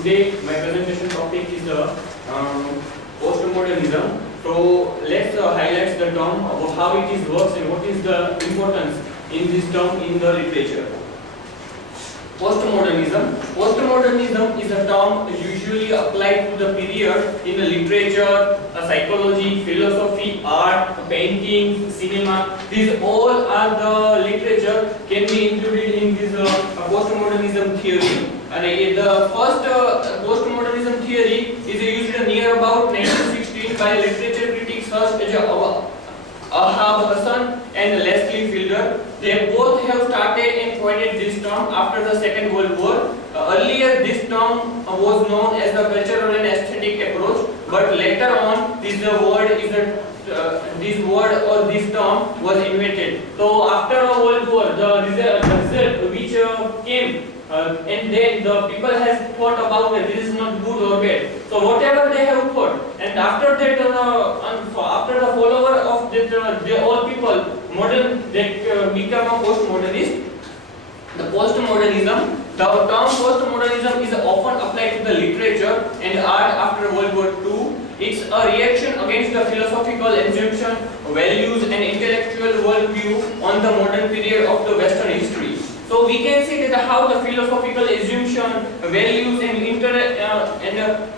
Today my presentation topic is postmodernism. So let's highlight the term about how it is works and what is the importance in this term in the literature. Postmodernism. Postmodernism is a term usually applied to the period in the literature, psychology, philosophy, art, painting, cinema. These all are the literature can be included in this postmodernism theory. And the first postmodernism theory is used near about 1916 by literature critics such as Ahab Hassan and Leslie Fielder. They both have started and coined this term after the Second World War. Earlier this term was known as the cultural and aesthetic approach, but later on this word or this term was invented. So after a World War, the result which came and then the people has thought about that this is not good or bad. So whatever they have thought, and after that, after the follower of that, all people modern they become a postmodernist. The postmodernism, the term postmodernism is often applied to the literature and art after World War II. It's a reaction against the philosophical assumption, values, and intellectual worldview on the modern period of the Western history. So we can see that how the philosophical assumption, values, and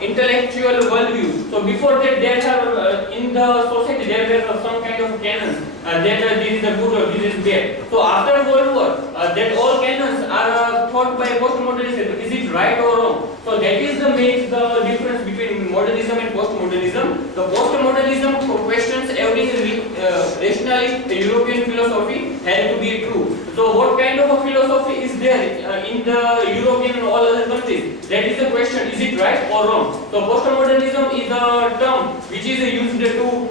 intellectual worldview. So before that, there have in the society there were some kind of canons that this is the good or this is bad. So after World War, that all canons are thought by postmodernism. Is it right or wrong? So that is the makes the difference between modernism and postmodernism. The postmodernism questions every rationalist European philosophy had to be true. So what kind of a philosophy is there in the European and all other countries? That is the question, is it right or wrong? So postmodernism is a term which is used to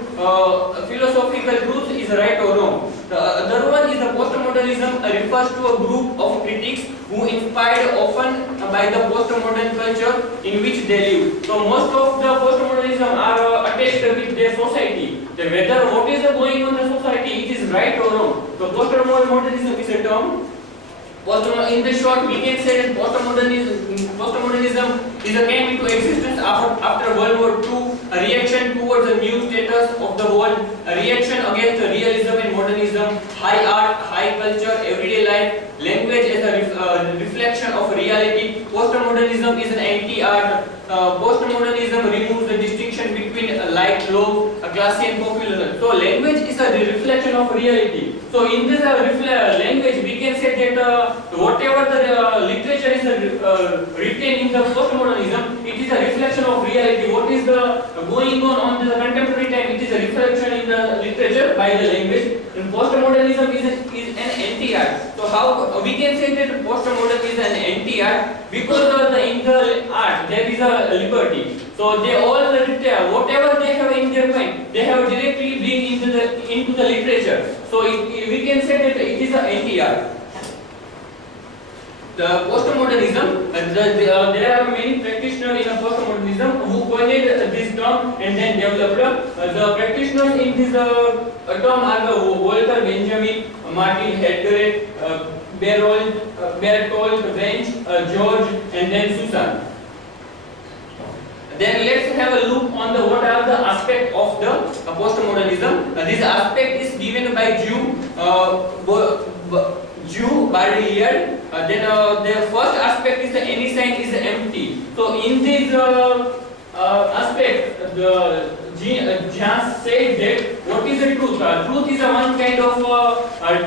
philosophical truth is right or wrong. The other one is the postmodernism refers to a group of critics who inspired often by the postmodern culture in which they live. So most of the postmodernism are attached with their society. So whether what is going on in the society, it is right or wrong. So postmodernism is a term. In the short, we can say that postmodernism came into existence after World War II, a reaction towards the new status of the world, a reaction against realism and modernism, high art, high culture, everyday life, language as a reflection of reality. Postmodernism is an anti-art. Postmodernism removes the distinction between light, low, classy and popular. So language is a reflection of reality. So in this language, we can say that whatever the literature is written in the postmodernism, it is a reflection of reality. What is the going on the contemporary time? It is a reflection in the literature by the language. And postmodernism is an anti-art. So how we can say that postmodernism is an anti-art because in the art there is a liberty. So they all whatever they have in their mind, they have directly bring into the literature. So we can say that it is an anti-art. The postmodernism, there are many practitioners in postmodernism who coined this term and then developed. The practitioners in this term are Walter Benjamin, Martin Heidegger, Bertolt Brecht, George, and then Susan. Then let's have a look on what are the aspects of the postmodernism. This aspect is given by Jew Baudrillard. Then the first aspect is the any sign is empty. So in this aspect, Jean said that what is the truth? Truth is a one kind of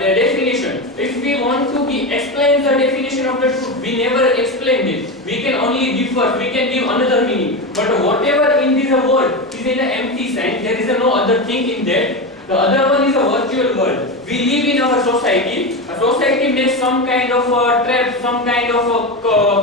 definition. If we want to explain the definition of the truth, we never explain it. We can only differ. We can give another meaning. But whatever in this world is in an empty sign, there is no other thing in that. The other one is a virtual world. We live in our society. A society makes some kind of trap, some kind of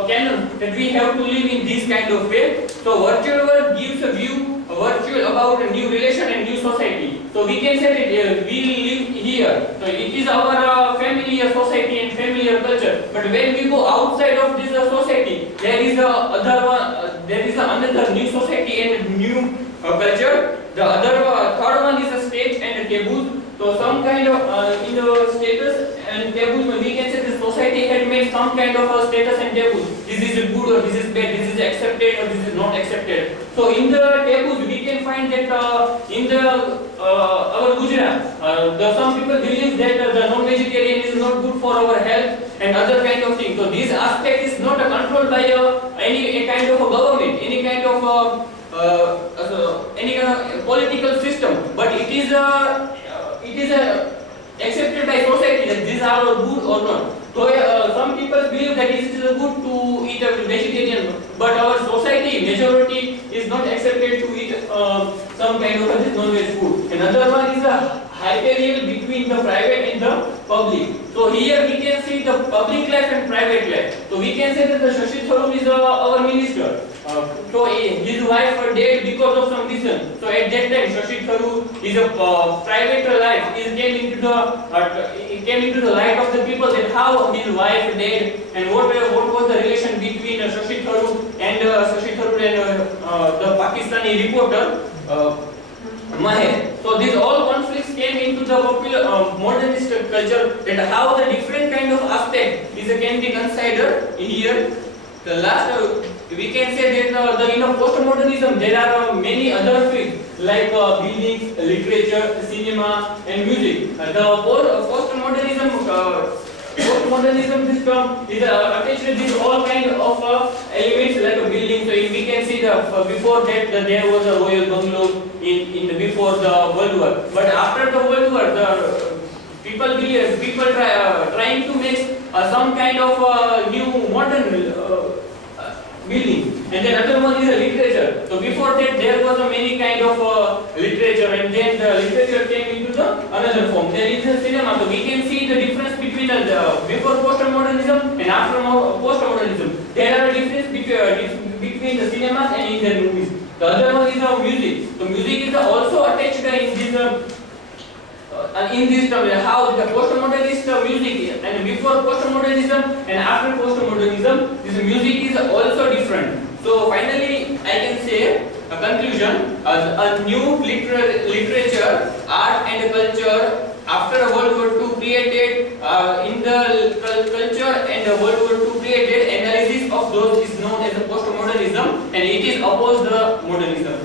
canon that we have to live in this kind of way. So virtual world gives a view, virtual about a new relation and new society. So we can say that we live here. So it is our familiar society and familiar culture. But when we go outside of this society, there is another new society and new culture. The third one is a state and a taboos. So some kind of in the status and taboos, we can say the society had made some kind of a status and taboos. This is good or this is bad, this is accepted or this is not accepted. So in the taboos we can find that in the our Gujarat, some people believe that the non-vegetarian is not good for our health and other kind of things. So this aspect is not controlled by any kind of a government, any kind of political system, but it is accepted by society that these are good or not. So some people believe that it is good to eat a vegetarian, but our society majority is not accepted to eat some kind of non-veg food. Another one is a hyperreal between the private and the public. So here we can see the public life and private life. So we can say that the Shashi Tharoor is our minister. So his wife died because of some reason. So at that time Shashi Tharoor is a private life. He came into the light of the people that how his wife died and what was the relation between Shashi Tharoor and the Pakistani reporter Maher. So these all conflicts came into the popular modernist culture, that how the different kind of aspect can be considered here. The last we can say that in postmodernism there are many other fields like buildings, literature, cinema and music. Postmodernism system is attached to this all kind of elements like a building. So we can see before that there was a royal bungalow in before the World War. But after the World War, the people trying to make some kind of new modern building. And then another one is a literature. So before that there was a many kind of literature, and then the literature came into the another form. Then is the cinema. So we can see the difference between the before postmodernism and after postmodernism. There are difference between the cinemas and in the movies. The other one is music. So music is also attached in this term, how the postmodernist music and before postmodernism and after postmodernism, this music is also different. So finally, I can say a conclusion: a new literature, art and culture after World War II created in the culture and World War II created analysis of those is known as the postmodernism, and it is opposed the modernism.